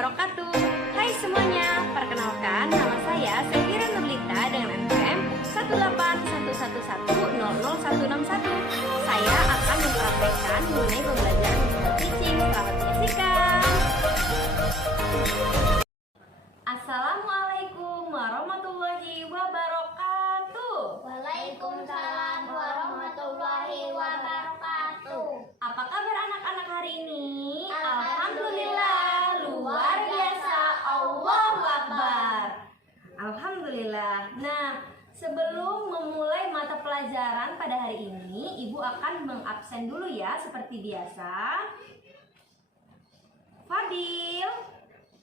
wabarakatuh. Hai semuanya, perkenalkan nama saya Sefira Nurlita dengan NPM 18111000161. Saya akan mempraktekkan mengenai pembelajaran digital teaching. Selamat menyaksikan. Assalamualaikum warahmatullahi wabarakatuh. Waalaikumsalam warahmatullahi wabarakatuh. Apa kabar anak-anak hari ini? Alhamdulillah, luar biasa. Allahu Akbar. Alhamdulillah. Nah, sebelum memulai mata pelajaran pada hari ini, Ibu akan mengabsen dulu ya seperti biasa. Fadil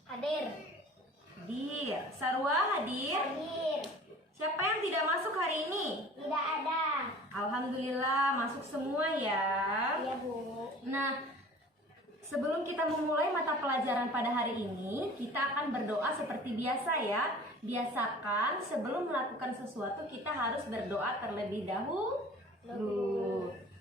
Hadir. hadir, Sarwa hadir. Hadir. Siapa yang tidak masuk hari ini? Tidak ada. Alhamdulillah masuk semua ya. Iya, Bu. Nah, sebelum kita memulai mata pelajaran pada hari ini, kita akan berdoa seperti biasa ya. Biasakan sebelum melakukan sesuatu kita harus berdoa terlebih dahulu.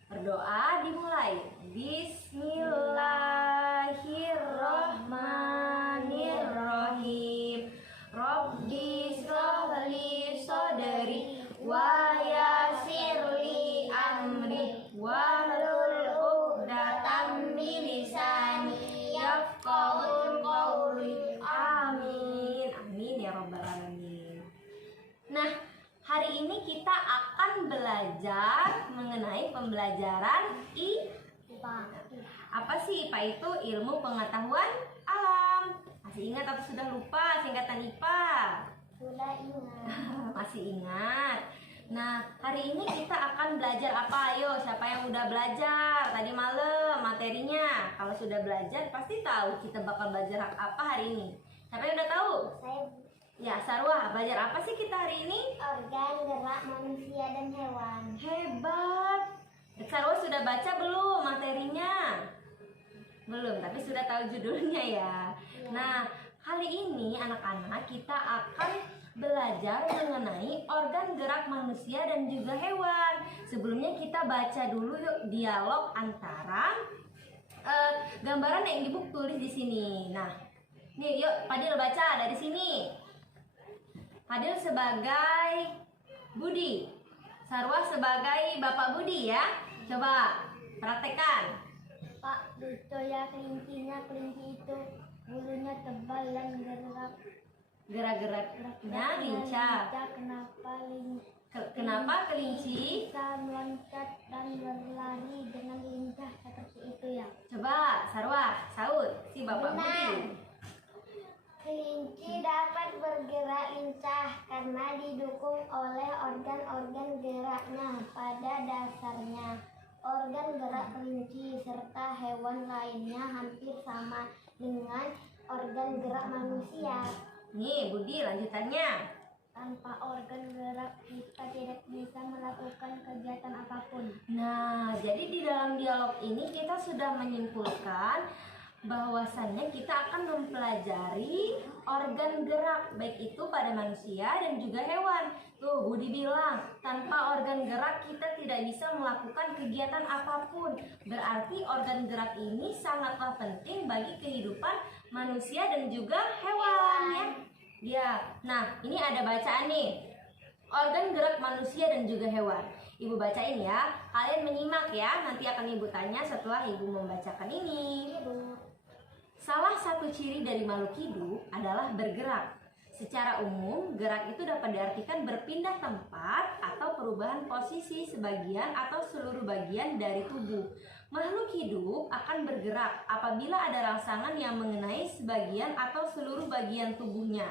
Berdoa dimulai. Bismillahirrahmanirrahim. Rabbi shrah li sadri wa yassir li amri wahlul 'uqdatam min lisani yafqahul qawli. Amin. Amin ya rabbal alamin. Nah, hari ini kita akan belajar mengenai pembelajaran IPA. Apa sih IPA itu? Ilmu pengetahuan alam. Masih ingat atau sudah lupa singkatan IPA? Sudah ingat. Masih ingat. Nah, hari ini kita akan belajar apa? Ayo, siapa yang udah belajar tadi malam materinya? Kalau sudah belajar pasti tahu kita bakal belajar apa hari ini. Siapa yang udah tahu? Saya Ya, Sarwa, belajar apa sih kita hari ini? organ gerak manusia dan hewan. Hebat. Sarwa sudah baca belum materinya? Belum, tapi sudah tahu judulnya ya. Nah, kali ini anak-anak kita akan belajar mengenai organ gerak manusia dan juga hewan. Sebelumnya kita baca dulu yuk dialog antara gambaran yang Ibu tulis di sini. Nah, nih yuk Fadil baca dari sini. Fadil sebagai Budi, Sarwa sebagai Bapak Budi ya. Coba praktekkan. Pak Dutoya kelincinya, kelinci itu bulunya tebal dan Gerak-geraknya lincah. Kenapa kelinci bisa meloncat dan berlari dengan lincah seperti itu ya? Coba Sarwa, Saud, si Bapak Budi. Kelinci dapat bergerak lincah karena didukung oleh organ-organ geraknya. Pada dasarnya, organ gerak kelinci serta hewan lainnya hampir sama dengan organ gerak manusia. Nih Budi lanjutannya. Tanpa organ gerak, kita tidak bisa melakukan kegiatan apapun. Nah, jadi di dalam dialog ini kita sudah menyimpulkan bahwasannya kita akan mempelajari organ gerak, baik itu pada manusia dan juga hewan. Tuh Budi bilang, tanpa organ gerak kita tidak bisa melakukan kegiatan apapun. Berarti organ gerak ini sangatlah penting bagi kehidupan manusia dan juga hewan ya. Ya, nah ini ada bacaan nih. Organ gerak manusia dan juga hewan. Ibu bacain ya. Kalian menyimak ya. Nanti akan Ibu tanya setelah Ibu membacakan ini. Salah satu ciri dari makhluk hidup adalah bergerak. Secara umum, gerak itu dapat diartikan berpindah tempat atau perubahan posisi sebagian atau seluruh bagian dari tubuh. Makhluk hidup akan bergerak apabila ada rangsangan yang mengenai sebagian atau seluruh bagian tubuhnya.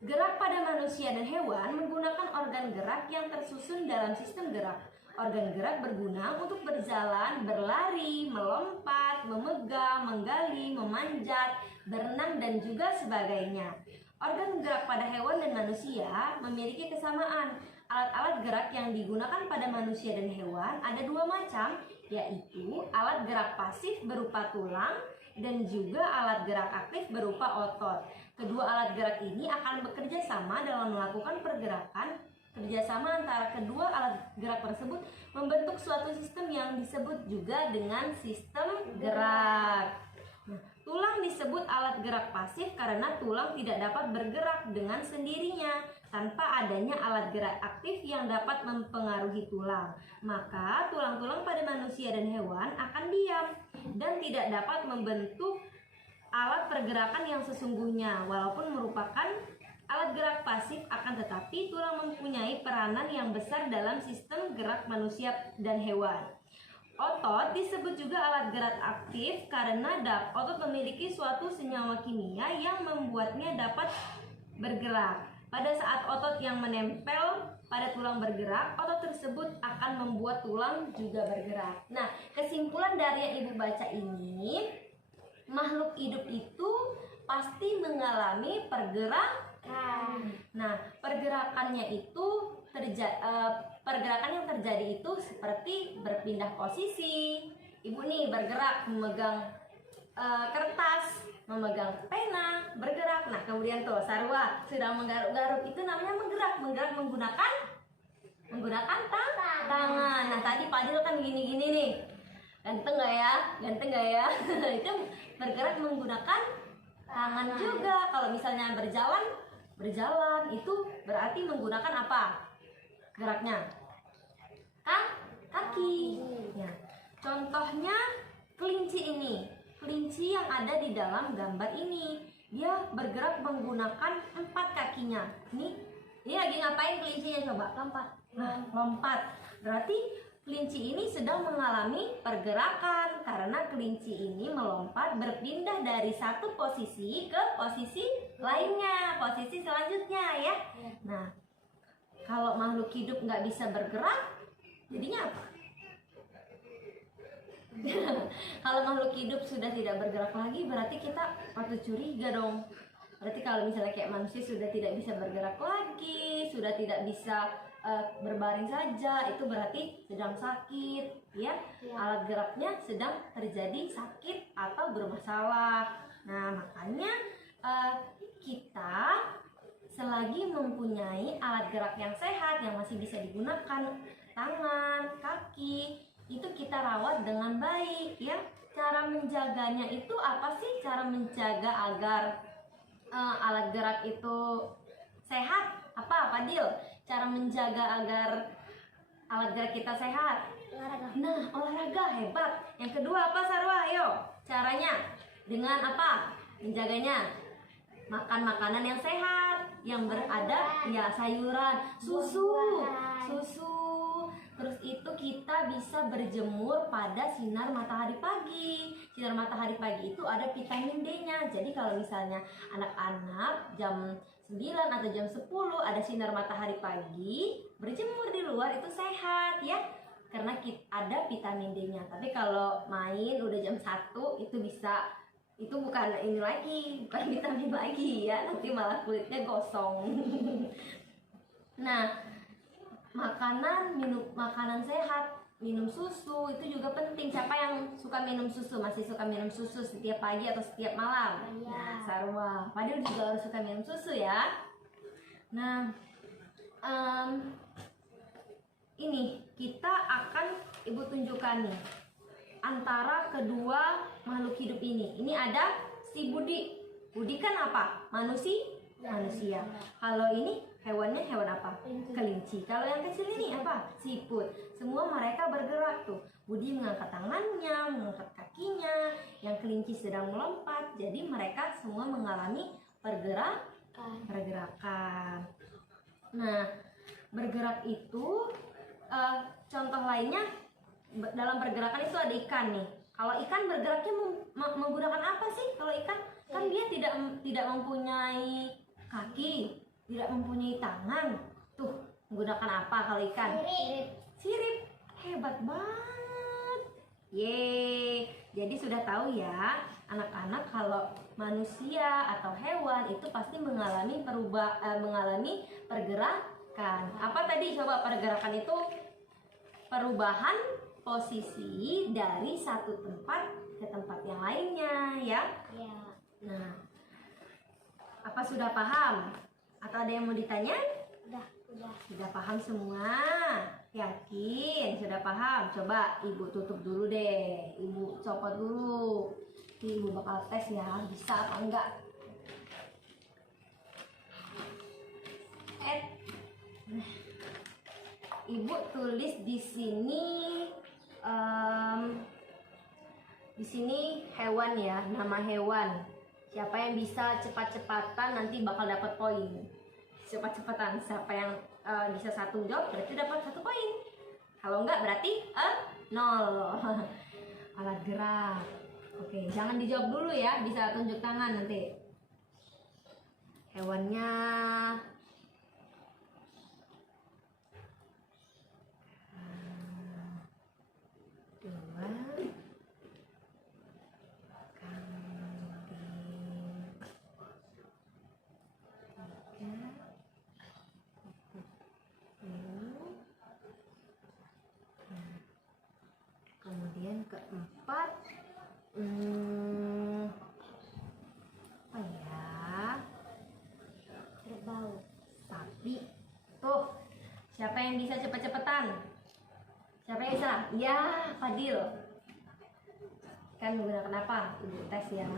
Gerak pada manusia dan hewan menggunakan organ gerak yang tersusun dalam sistem gerak. Organ gerak berguna untuk berjalan, berlari, melompat, memegang, menggali, memanjat, berenang, dan juga sebagainya. Organ gerak pada hewan dan manusia memiliki kesamaan. Alat-alat gerak yang digunakan pada manusia dan hewan ada dua macam, yaitu alat gerak pasif berupa tulang dan juga alat gerak aktif berupa otot. Kedua alat gerak ini akan bekerja sama dalam melakukan pergerakan. Kerjasama antara kedua alat gerak tersebut membentuk suatu sistem yang disebut juga dengan sistem gerak. Nah, Tulang disebut alat gerak pasif karena tulang tidak dapat bergerak dengan sendirinya tanpa adanya alat gerak aktif yang dapat mempengaruhi tulang. Maka tulang-tulang pada manusia dan hewan akan diam dan tidak dapat membentuk alat pergerakan yang sesungguhnya. Walaupun merupakan alat gerak pasif, akan tetapi tulang mempunyai peranan yang besar dalam sistem gerak manusia dan hewan. Otot disebut juga alat gerak aktif karena otot memiliki suatu senyawa kimia yang membuatnya dapat bergerak. Pada saat otot yang menempel pada tulang bergerak, otot tersebut akan membuat tulang juga bergerak. Nah, kesimpulan dari yang Ibu baca ini, makhluk hidup itu pasti mengalami pergerakan. Nah, pergerakannya itu pergerakan yang terjadi itu seperti berpindah posisi. Ibu nih bergerak memegang kertas, memegang pena, bergerak. Nah, kemudian tuh Sarwa sedang menggaruk-garuk, itu namanya menggerak menggunakan tangan. Nah, tadi Fadil kan gini-gini nih. Ganteng gak ya? Itu bergerak menggunakan tangan juga. Kalau misalnya berjalan itu berarti menggunakan apa? Geraknya kaki. Ya. Contohnya kelinci ini. Kelinci yang ada di dalam gambar ini, dia bergerak menggunakan 4 kakinya. Ini lagi ngapain kelincinya, coba? Lompat. Nah, lompat. Berarti kelinci ini sedang mengalami pergerakan karena kelinci ini melompat berpindah dari satu posisi ke posisi lainnya, posisi selanjutnya ya. Nah, kalau makhluk hidup nggak bisa bergerak, jadinya apa? Kalau makhluk hidup sudah tidak bergerak lagi, berarti kita patut curiga dong. Berarti kalau misalnya kayak manusia sudah tidak bisa bergerak lagi, sudah tidak bisa berbaring saja, itu berarti sedang sakit, ya. Alat geraknya sedang terjadi sakit atau bermasalah. Nah, makanya kita selagi mempunyai alat gerak yang sehat yang masih bisa digunakan, tangan, kaki, itu kita rawat dengan baik ya. Cara menjaganya itu apa sih? Cara menjaga agar alat gerak itu sehat apa, Fadil? Cara menjaga agar alat gerak kita sehat? Olahraga. Nah, olahraga, hebat. Yang kedua apa, Sarwa? Ayo, caranya dengan apa menjaganya? Makan makanan yang sehat, yang berada ya sayuran, susu. Terus itu kita bisa berjemur pada sinar matahari pagi. Sinar matahari pagi itu ada vitamin D-nya. Jadi kalau misalnya anak-anak jam 9 atau jam 10 ada sinar matahari pagi, berjemur di luar itu sehat ya. Karena ada vitamin D-nya. Tapi kalau main udah jam 1 itu bukan ini lagi, bukan vitamin lagi ya, nanti malah kulitnya gosong. Nah, makanan sehat, minum susu itu juga penting. Siapa yang suka minum susu? Masih suka minum susu setiap pagi atau setiap malam? Iya. Nah, Sarwa, Fadil juga harus suka minum susu ya. Nah, ini kita akan Ibu tunjukkan nih antara kedua makhluk hidup ini. Ini ada si Budi. Budi kan apa? Manusia. Kalau ini hewannya hewan apa? Kelinci. Kalau yang kecil ini apa? Siput. Semua mereka bergerak tuh. Budi mengangkat tangannya, mengangkat kakinya. Yang kelinci sedang melompat. Jadi mereka semua mengalami pergerakan. Nah, bergerak itu contoh lainnya dalam pergerakan itu ada ikan nih. Kalau ikan bergeraknya menggunakan apa sih? Kalau ikan kan dia tidak mempunyai kaki, tidak mempunyai tangan. Tuh, menggunakan apa kalau ikan? Sirip. Hebat banget. Yeay. Jadi sudah tahu ya, anak-anak, kalau manusia atau hewan itu pasti mengalami pergerakan. Apa tadi? Coba pergerakan itu perubahan posisi dari satu tempat ke tempat yang lainnya ya. Iya. Nah, apa sudah paham? Atau ada yang mau ditanya? Udah. Sudah paham semua? Yakin? Sudah paham? Coba Ibu tutup dulu deh. Ibu copot dulu. Ibu bakal tes ya, bisa apa enggak. Ibu tulis di sini hewan ya, nama hewan. Siapa yang bisa cepat-cepatan nanti bakal dapat poin. Cepat-cepatan, siapa yang bisa satu jawab berarti dapat 1 poin. Kalau enggak berarti 0. Alat gerak. Oke, jangan dijawab dulu ya, bisa tunjuk tangan nanti. Hewannya kemudian keempat apa ya? Kerbau. Sapi. Tuh, siapa yang bisa cepet-cepetan? Siapa yang bisa? Ya, Fadil. Kan menggunakan apa? Ibu tes ya.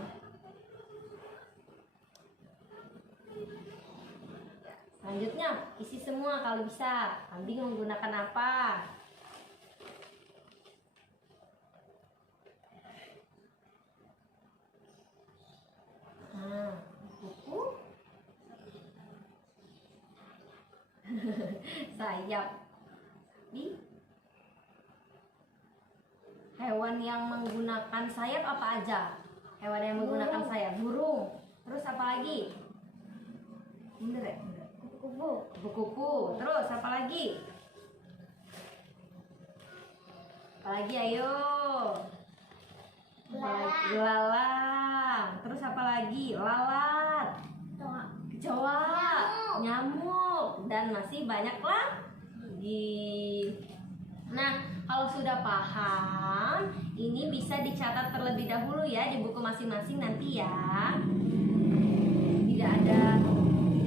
Selanjutnya, isi semua kalau bisa. Kambing menggunakan apa? Kuku. Sayap. Hewan yang menggunakan sayap apa aja? Hewan yang menggunakan sayap. Burung. Terus apa lagi? Bener ya? Kupu-kupu. Kupu-kupu. Terus apa lagi? Apa lagi ayo? Belalang. Terus apa lagi? Lalat. Kecoa. Nyamuk. Dan masih banyak lagi. Nah, kalau sudah paham, ini bisa dicatat terlebih dahulu ya di buku masing-masing nanti ya. Tidak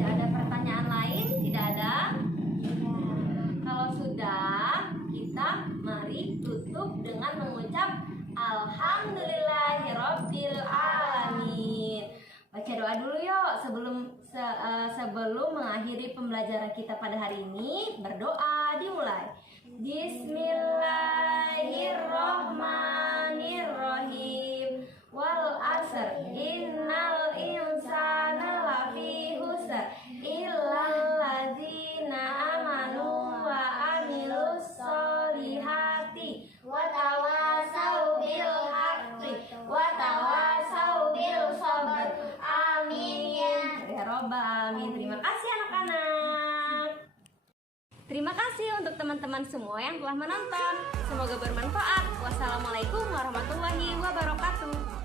ada pertanyaan lain, tidak ada. Kalau sudah, kita mari tutup dengan mengucap Alhamdulillahirabbil alamin. Baca doa dulu yuk sebelum mengakhiri pembelajaran kita pada hari ini. Berdoa dimulai. Bismillahirrahmanirrahim. Wal asr innal insana lafi husr illal ladzina amanu wa amilus solihati wa tawasau bil haqqi wa tawasau bil sabr. Amin ya robbal alamin. Terima kasih anak-anak. Terima kasih untuk teman-teman semua yang telah menonton. Semoga bermanfaat. Wassalamualaikum warahmatullahi wabarakatuh.